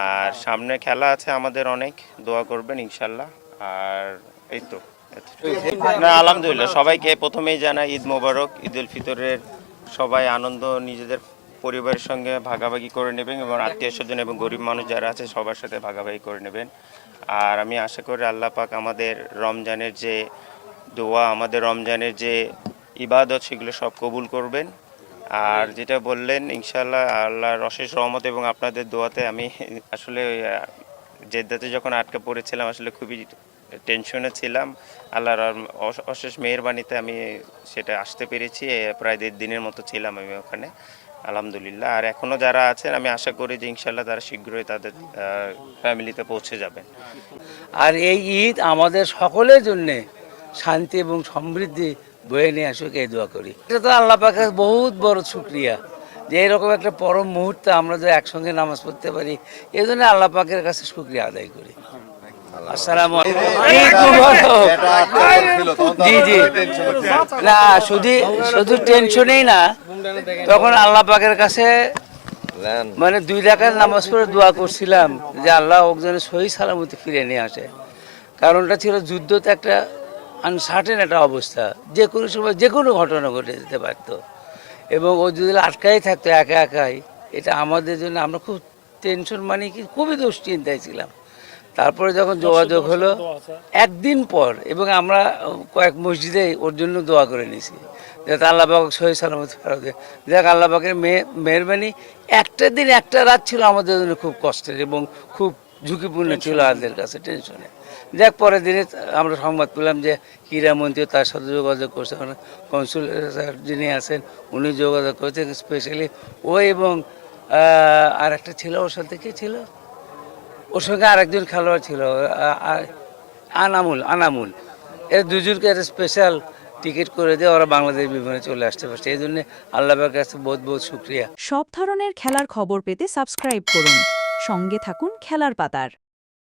আর সামনে খেলা আছে আমাদের, অনেক দোয়া করবেন ইনশাল্লাহ। আর এই তো না, আলহামদুলিল্লাহ সবাইকে প্রথমেই জানাই ঈদ মোবারক। ঈদ উল ফিতরের সবাই আনন্দ নিজেদের পরিবারের সঙ্গে ভাগাভাগি করে নেবেন এবং আত্মীয় স্বজন এবং গরিব মানুষ যারা আছে সবার সাথে ভাগাভাগি করে নেবেন। আর আমি আশা করি আল্লাহ পাক আমাদের রমজানের যে দোয়া, আমাদের রমজানের যে ইবাদত, সেগুলো সব কবুল করবেন। আর যেটা বললেন ইনশাল্লাহ আল্লাহর অশেষ রহমত এবং আপনাদের দোয়াতে আমি আসলে জেদ্দাতে যখন আটকা পড়েছিলাম আসলে খুবই টেনশনে ছিলাম। আল্লাহর অশেষ মেহেরবানিতে আমি সেটা আসতে পেরেছি। প্রায় 1.5 দিনের মতো ছিলাম আমি ওখানে, আলহামদুলিল্লাহ। আর এখনও যারা আছেন আমি আশা করি যে ইনশাল্লাহ তারা শীঘ্রই তাদের ফ্যামিলিতে পৌঁছে যাবেন। আর এই ঈদ আমাদের সকলের জন্যে শান্তি এবং সমৃদ্ধি বয়ে নিয়ে আসুক, এই দোয়া করি। এটা তো আল্লাহ পাকের বহুত বড় শুকরিয়া যে এরকম একটা পরম মুহূর্তে আমরা যে একসঙ্গে নামাজ পড়তে পারি, এই জন্য আল্লাহ পাকের কাছে শুকরিয়া আদায় করি। আসসালামু আলাইকুম। জি জি, না শুধু টেনশনেই না, তখন আল্লাহ পাকের কাছে মানে 2 রাকাত নামাজ পড়ে দোয়া করছিলাম যে আল্লাহ ওকজনে সহি সালামতি ফিরে নিয়ে আসে। কারণটা ছিল যুদ্ধতে একটা আনসার্টেন একটা অবস্থা, যে কোনো সময় যে কোনো ঘটনা ঘটে যেতে পারত এবং ও যদি আটকাই থাকতো একা একাই, এটা আমাদের জন্য আমরা খুব টেনশন, মানে কি খুবই দুশ্চিন্তায় ছিলাম। তারপরে যখন যোগাযোগ হলো একদিন পর, এবং আমরা কয়েক মসজিদে ওর জন্য দোয়া করে নিয়েছি যাতে আল্লাহ পাক সহি সালামত ফেরত দেয়। দেখ আল্লাহ পাকের মেহরবানি, একটা দিন একটা রাত ছিল আমাদের জন্য খুব কষ্টের এবং খুব ঝুঁকিপূর্ণ ছিল আমাদের কাছে, টেনশনে। দেখ পরের দিনে আমরা সংবাদ পেলাম যে ক্রীড়ামন্ত্রী তার সাথে যোগাযোগ করছে, কনসুল যিনি আছেন উনি যোগাযোগ করেছেন স্পেশালি ও, এবং আর একটা ছিল ওর সাথে, কি ছিল ওর সঙ্গে আরেকজন খেলোয়াড় ছিল আনামুল, এর দুজনকে একটা স্পেশাল টিকিট করে দিয়ে ওরা বাংলাদেশ বিমানে চলে আসতে পারছে। এই জন্য আল্লাহর কাছে বহুত বহুত শুক্রিয়া। সব ধরনের খেলার খবর পেতে সাবস্ক্রাইব করুন, সঙ্গে থাকুন খেলার পাতার।